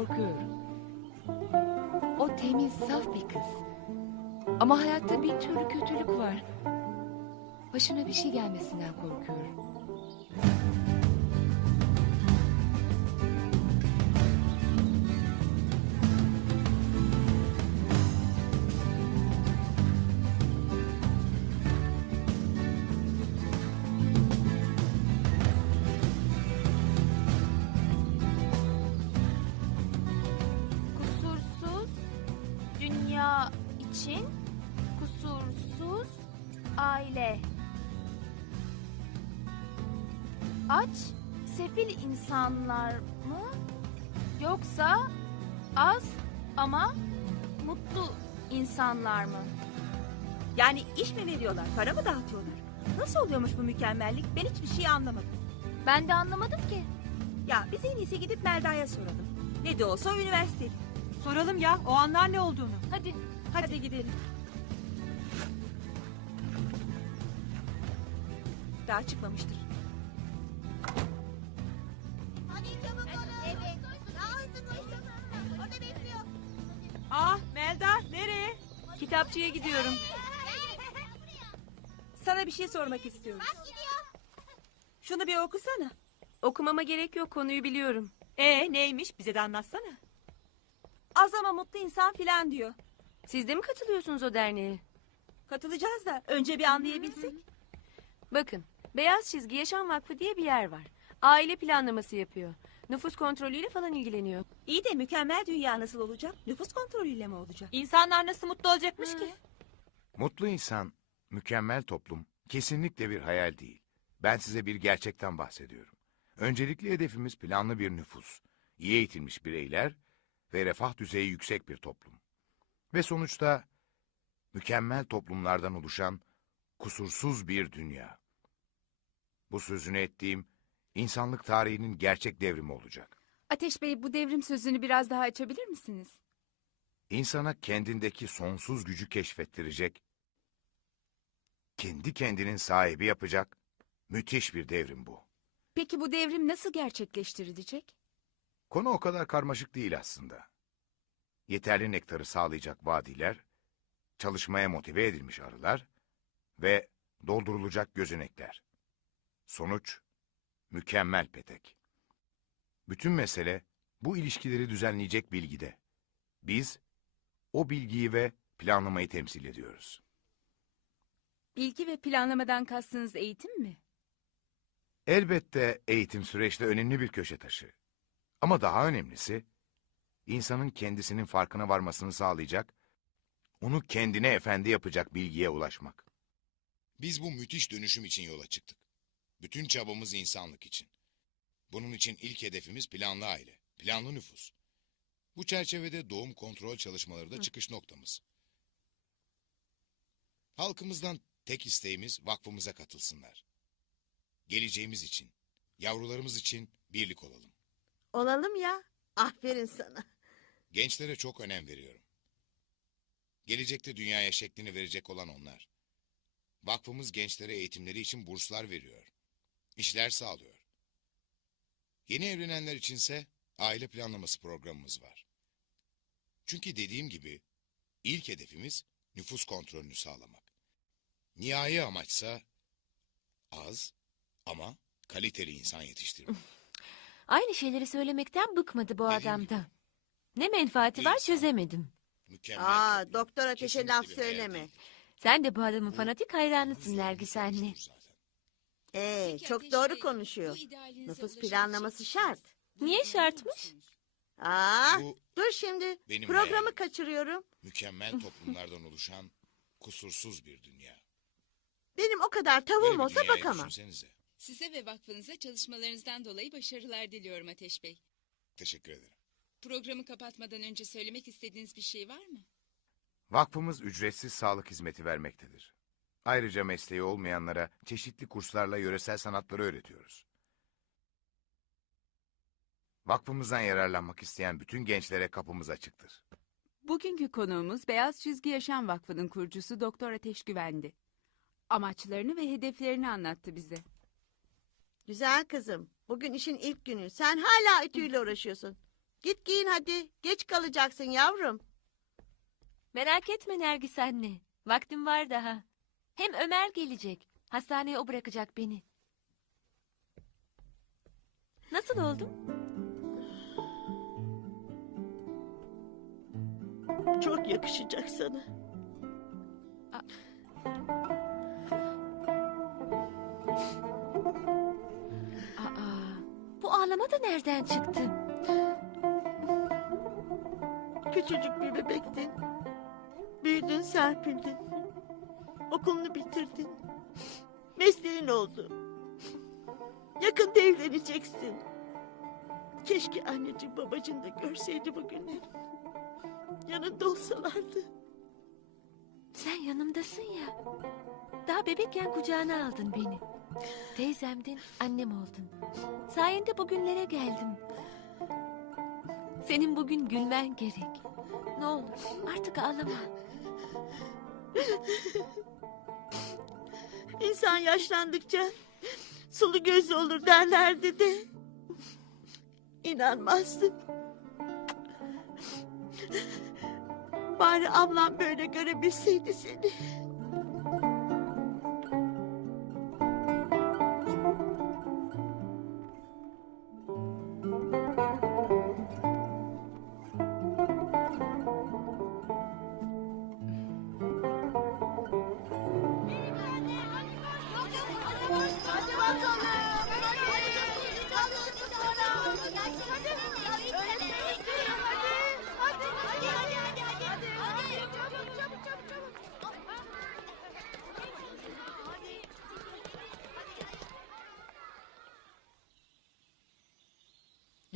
korkuyorum. O temiz, saf bir kız. Ama hayatta bin türlü kötülük var. Başına bir şey gelmesinden korkuyorum. İnsanlar mı? Yoksa az ama mutlu insanlar mı? Yani iş mi veriyorlar, para mı dağıtıyorlar? Nasıl oluyormuş bu mükemmellik? Ben hiçbir şey anlamadım. Ben de anlamadım ki. Ya biz en iyisi gidip Melda'ya soralım. Ne de olsa o üniversiteli. Soralım ya o anlar ne olduğunu. Hadi. Hadi, gidelim. Daha çıkmamıştır. Kitapçıya gidiyorum. Sana bir şey sormak istiyorum. Şunu bir okusana. Okumama gerek yok konuyu biliyorum. Ee neymiş bize de anlatsana. Az ama mutlu insan filan diyor. Siz de mi katılıyorsunuz o derneğe? Katılacağız da önce bir anlayabilsek. Bakın Beyaz Çizgi Yaşam Vakfı diye bir yer var. Aile planlaması yapıyor. Nüfus kontrolüyle falan ilgileniyor. İyi de mükemmel dünya nasıl olacak? Nüfus kontrolüyle mi olacak? İnsanlar nasıl mutlu olacakmış ki? Mutlu insan, mükemmel toplum kesinlikle bir hayal değil. Ben size bir gerçekten bahsediyorum. Öncelikli hedefimiz planlı bir nüfus, iyi eğitilmiş bireyler ve refah düzeyi yüksek bir toplum. Ve sonuçta mükemmel toplumlardan oluşan kusursuz bir dünya. Bu sözünü ettiğim insanlık tarihinin gerçek devrimi olacak. Ateş Bey bu devrim sözünü biraz daha açabilir misiniz? İnsana kendindeki sonsuz gücü keşfettirecek, kendi kendinin sahibi yapacak müthiş bir devrim bu. Peki bu devrim nasıl gerçekleştirilecek? Konu o kadar karmaşık değil aslında. Yeterli nektarı sağlayacak vadiler, çalışmaya motive edilmiş arılar ve doldurulacak gözenekler. Sonuç, mükemmel petek. Bütün mesele bu ilişkileri düzenleyecek bilgide. Biz, o bilgiyi ve planlamayı temsil ediyoruz. Bilgi ve planlamadan kastınız eğitim mi? Elbette eğitim süreçte önemli bir köşe taşı. Ama daha önemlisi, insanın kendisinin farkına varmasını sağlayacak, onu kendine efendi yapacak bilgiye ulaşmak. Biz bu müthiş dönüşüm için yola çıktık. Bütün çabamız insanlık için. Bunun için ilk hedefimiz planlı aile, planlı nüfus. Bu çerçevede doğum kontrol çalışmaları da çıkış noktamız. Halkımızdan tek isteğimiz vakfımıza katılsınlar. Geleceğimiz için, yavrularımız için birlik olalım. Olalım ya. Aferin sana. Gençlere çok önem veriyorum. Gelecekte dünyaya şeklini verecek olan onlar. Vakfımız gençlere eğitimleri için burslar veriyor. İşler sağlıyor. Yeni evlenenler içinse aile planlaması programımız var. Çünkü dediğim gibi ilk hedefimiz nüfus kontrolünü sağlamak. Nihai amaçsa az ama kaliteli insan yetiştirmek. Aynı şeyleri söylemekten bıkmadı bu Dediğim adamda. Ne menfaati var İnsan. çözemedim. Mükemmel Aa, doktor ateşe Kesinlikle laf bir hayal söyleme. değil. Sen de bu adamın Bu fanatik hayranısın Nergis anne. Ee, çok doğru konuşuyor. Nüfus planlaması şart. Niye şartmış? Aa, Bu dur şimdi. Benim Programı hayalim. kaçırıyorum. mükemmel toplumlardan oluşan kusursuz bir dünya. Benim o kadar Böyle tavuğum bir olsa dünyayı bakamam. düşünsenize. Size ve vakfınıza çalışmalarınızdan dolayı başarılar diliyorum Ateş Bey. Teşekkür ederim. Programı kapatmadan önce söylemek istediğiniz bir şey var mı? Vakfımız ücretsiz sağlık hizmeti vermektedir. Ayrıca mesleği olmayanlara çeşitli kurslarla yöresel sanatları öğretiyoruz. Vakfımızdan yararlanmak isteyen bütün gençlere kapımız açıktır. Bugünkü konuğumuz Beyaz Çizgi Yaşam Vakfı'nın kurucusu Doktor Ateş Güvendi. Amaçlarını ve hedeflerini anlattı bize. Güzel kızım. Bugün işin ilk günü. Sen hala ütüyle uğraşıyorsun. Git giyin hadi. Geç kalacaksın yavrum. Merak etme Nergis anne. Vaktim var daha. Hem Ömer gelecek. Hastaneye o bırakacak beni. Nasıl oldum? Çok yakışacak sana. Aa, bu ağlama da nereden çıktı? Küçücük bir bebektin. Büyüdün serpildin. Okulunu bitirdin. Mesleğin oldu. Yakında evleneceksin. Keşke anneciğim babacığın da görseydi bugünleri. Yanında olsalardı. Sen yanımdasın ya. Daha bebekken kucağına aldın beni. Teyzemdin, annem oldun. Sayende bugünlere geldim. Senin bugün gülmen gerek. Ne olur artık ağlama. İnsan yaşlandıkça sulu gözlü olur derlerdi de. İnanmazdım. Bari ablam böyle görebilseydi seni.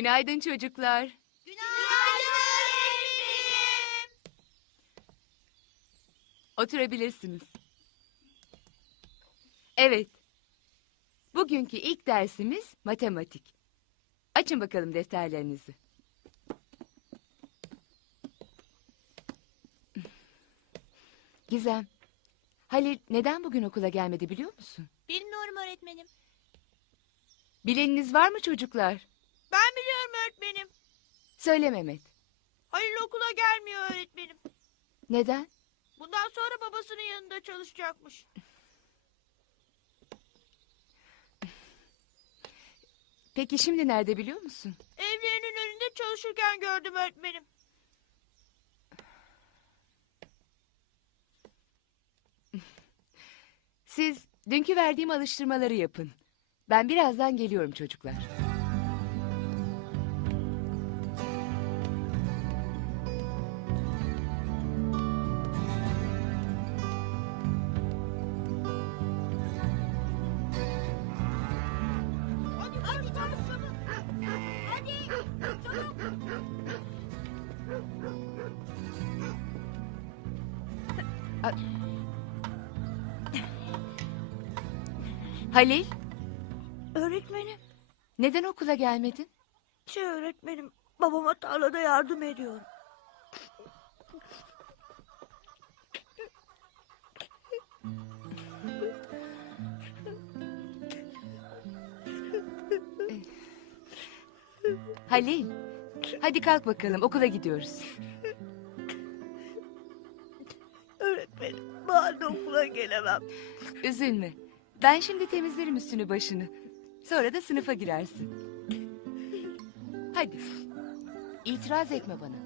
Günaydın çocuklar. Oturabilirsiniz. Evet. Bugünkü ilk dersimiz matematik. Açın bakalım defterlerinizi. Gizem, Halil neden bugün okula gelmedi biliyor musun? Bilmiyorum öğretmenim. Bileniniz var mı çocuklar? Ben biliyorum öğretmenim. Söyle Mehmet. Halil okula gelmiyor öğretmenim. Neden? Bundan sonra babasının yanında çalışacakmış. Peki şimdi nerede biliyor musun? Evlerinin önünde çalışırken gördüm öğretmenim. Siz dünkü verdiğim alıştırmaları yapın. Ben birazdan geliyorum çocuklar. Hadi çabuk. Halil, Öğretmenim, neden okula gelmedin? şey öğretmenim, babama tarlada yardım ediyorum. Halil, hadi kalk bakalım okula gidiyoruz. Öğretmenim, bu halde okula gelemem. Üzülme. Ben şimdi temizlerim üstünü başını. Sonra da sınıfa girersin. Hadi. İtiraz etme bana.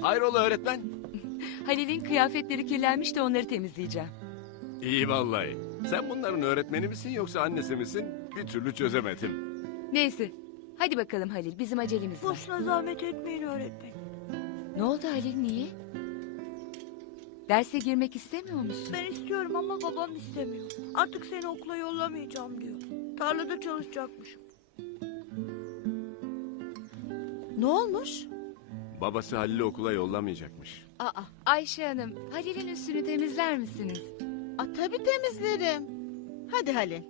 Hayrola öğretmen? Halil'in kıyafetleri kirlenmiş de onları temizleyeceğim. İyi vallahi. Sen bunların öğretmeni misin yoksa annesi misin? Bir türlü çözemedim. Neyse. Hadi bakalım Halil bizim acelemiz var. Boşuna zahmet etmeyin öğretmenim. Ne oldu Halil niye? Derse girmek istemiyor musun? Ben istiyorum ama babam istemiyor. Artık seni okula yollamayacağım diyor. Tarlada çalışacakmışım. Ne olmuş? Babası Halil'i okula yollamayacakmış. Aa, Ayşe Hanım, Halil'in üstünü temizler misiniz? A, tabii temizlerim. Hadi Halil.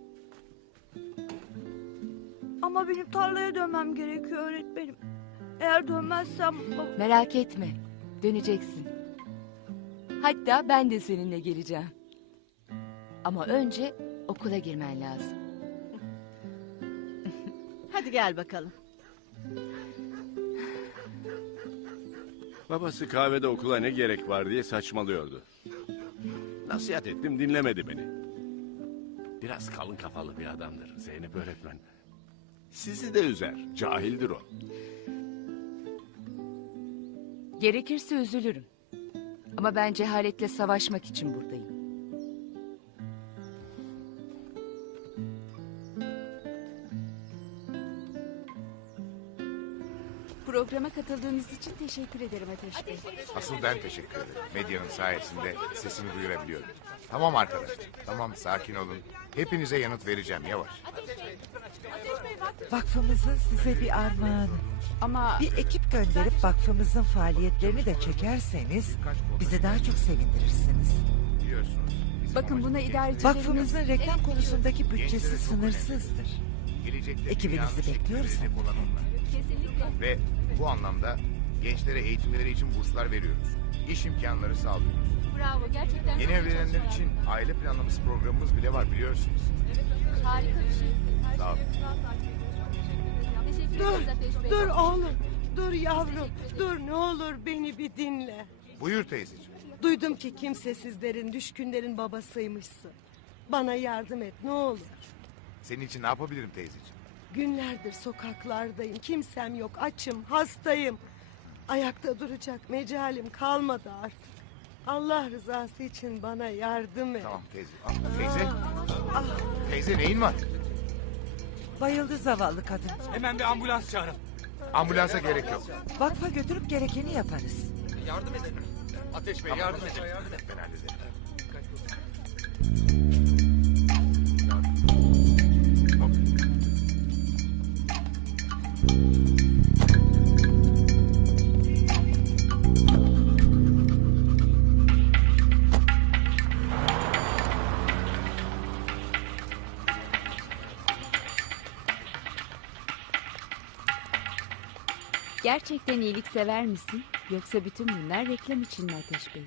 Ama benim tarlaya dönmem gerekiyor öğretmenim. Eğer dönmezsem... bab- Merak etme, döneceksin. Hatta ben de seninle geleceğim. Ama önce okula girmen lazım. Hadi gel bakalım. Babası kahvede okula ne gerek var diye saçmalıyordu. Nasihat ettim dinlemedi beni. Biraz kalın kafalı bir adamdır Zeynep öğretmen. Sizi de üzer. Cahildir o. Gerekirse üzülürüm. Ama ben cehaletle savaşmak için buradayım. Programa katıldığınız için teşekkür ederim Ateş Bey. Asıl ben teşekkür ederim. Medyanın sayesinde sesimi duyurabiliyorum. Tamam arkadaşlar. Tamam sakin olun. Hepinize yanıt vereceğim yavaş. Vakfımızın size bir armağanı. Ama Bir ekip gönderip vakfımızın faaliyetlerini de çekerseniz bizi daha çok sevindirirsiniz. Biliyorsunuz. bizim bakın amacımız buna gençlerin idarecilerimiz... Vakfımızın reklam konusundaki bütçesi sınırsızdır. Gelecekte Ekibinizi dünyanın şekli bekliyoruz. verecek olan onlar. Ve bu anlamda gençlere eğitimleri için burslar veriyoruz. İş imkanları sağlıyoruz. Bravo gerçekten Yeni evlenenler için aile planlaması programımız bile var biliyorsunuz. harika bir şey. Sağ olun. Teşekkür Dur, ederiz Ateş Bey. dur oğlum. Dur yavrum. Dur ne olur beni bir dinle. Buyur teyzeciğim. Duydum ki kimsesizlerin, düşkünlerin babasıymışsın. Bana yardım et ne olur. Senin için ne yapabilirim teyzeciğim? Günlerdir sokaklardayım. Kimsem yok. Açım, hastayım. Ayakta duracak mecalim kalmadı artık. Allah rızası için bana yardım et. Tamam teyze. Ah, teyze. Teyze neyin var? Bayıldı zavallı kadın. Hemen bir ambulans çağırın. Ambulansa gerek yok. Vakfa götürüp gerekeni yaparız. Yardım edin. Ateş Bey yardım edin. Ben hallederim. Gerçekten iyilik sever misin? Yoksa bütün bunlar reklam için mi Ateş Bey?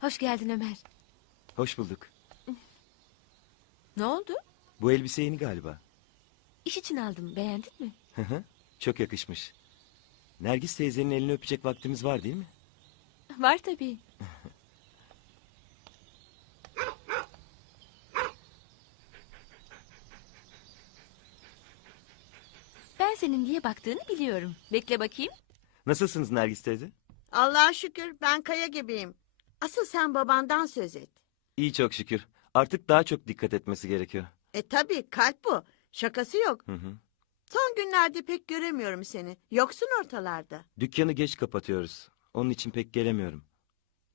Hoş geldin Ömer. Hoş bulduk. Ne oldu? Bu elbise yeni galiba. İş için aldım. Beğendin mi? Hı hı. Çok yakışmış. Nergis teyzenin elini öpecek vaktimiz var değil mi? Var tabii. Ben senin niye baktığını biliyorum. Bekle bakayım. Nasılsınız Nergis teyze? Allah'a şükür ben kaya gibiyim. Asıl sen babandan söz et. İyi çok şükür. Artık daha çok dikkat etmesi gerekiyor. E tabi kalp bu. Şakası yok. Hı hı. Son günlerde pek göremiyorum seni. Yoksun ortalarda. Dükkanı geç kapatıyoruz. Onun için pek gelemiyorum.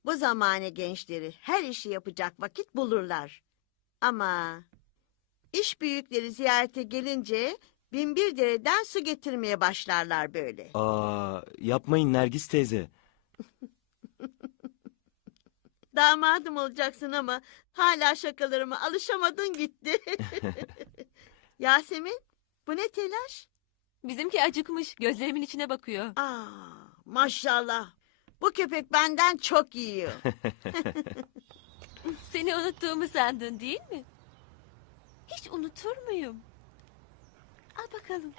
Bu zamane gençleri her işi yapacak vakit bulurlar. Ama iş büyükleri ziyarete gelince binbir dereden su getirmeye başlarlar böyle. Aa, yapmayın Nergis teyze. Damadım olacaksın ama hala şakalarıma alışamadın gitti. Yasemin bu ne telaş? Bizimki acıkmış. Gözlerimin içine bakıyor. Aa, maşallah. Bu köpek benden çok yiyor. Seni unuttuğumu sandın değil mi? Hiç unutur muyum? Al bakalım.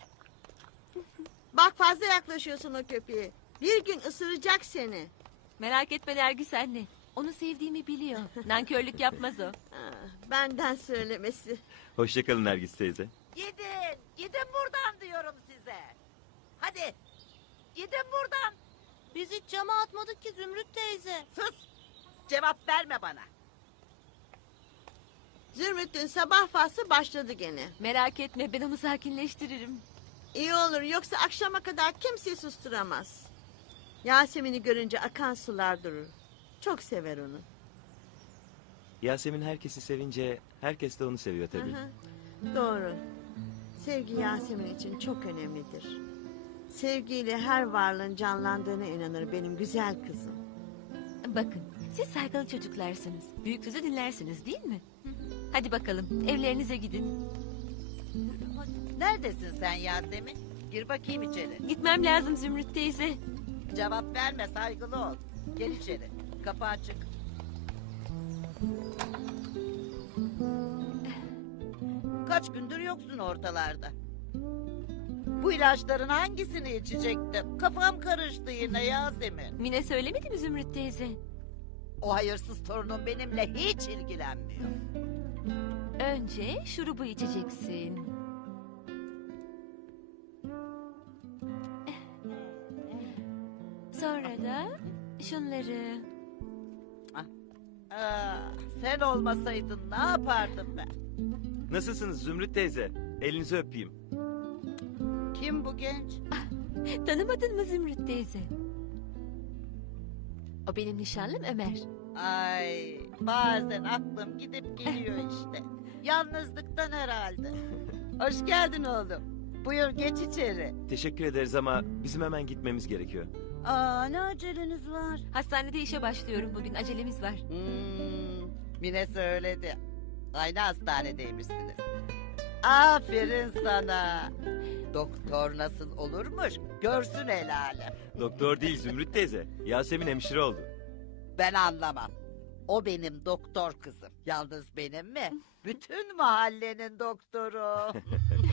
Bak fazla yaklaşıyorsun o köpeğe. Bir gün ısıracak seni. Merak etme Nergis anne. Onu sevdiğimi biliyor. Nankörlük yapmaz o. Ah, benden söylemesi. Hoşçakalın Nergis teyze. Gidin. Gidin buradan diyorum size. Hadi. Gidin buradan. Biz hiç cama atmadık ki Zümrüt teyze. Sus. Cevap verme bana. Zümrüt'ün sabah faslı başladı gene. Merak etme ben onu sakinleştiririm. İyi olur yoksa akşama kadar kimseyi susturamaz. Yasemin'i görünce akan sular durur. Çok sever onu. Yasemin herkesi sevince herkes de onu seviyor tabii. Aha, Doğru. Sevgi Yasemin için çok önemlidir. Sevgiyle her varlığın canlandığına inanır benim güzel kızım. Bakın, siz saygılı çocuklarsınız. Büyük sözü dinlersiniz değil mi? Hadi bakalım, evlerinize gidin. Neredesin sen Yasemin? Gir bakayım içeri. Gitmem lazım Zümrüt teyze. Cevap verme saygılı ol. Gel içeri. Kapı açık. Kaç gündür yoksun ortalarda. Bu ilaçların hangisini içecektim? Kafam karıştı yine Yasemin. Mine söylemedi mi Zümrüt teyze? O hayırsız torunum benimle hiç ilgilenmiyor. Önce şurubu içeceksin. Sonra da şunları. Ah, sen olmasaydın ne yapardım ben? Nasılsınız Zümrüt teyze? Elinizi öpeyim. Kim bu genç? Tanımadın mı Zümrüt teyze? O benim nişanlım Ömer. Ay bazen aklım gidip geliyor işte. Yalnızlıktan herhalde. Hoş geldin oğlum. Buyur geç içeri. Teşekkür ederiz ama bizim hemen gitmemiz gerekiyor. Aa ne aceleniz var? Hastanede işe başlıyorum bugün acelemiz var. Hmm, Mine söyledi. Aynı hastanedeymişsiniz. Aferin sana. Doktor nasıl olurmuş? Görsün el alem. Doktor değil Zümrüt teyze. Yasemin hemşire oldu. Ben anlamam. O benim doktor kızım. Yalnız benim mi? Bütün mahallenin doktoru.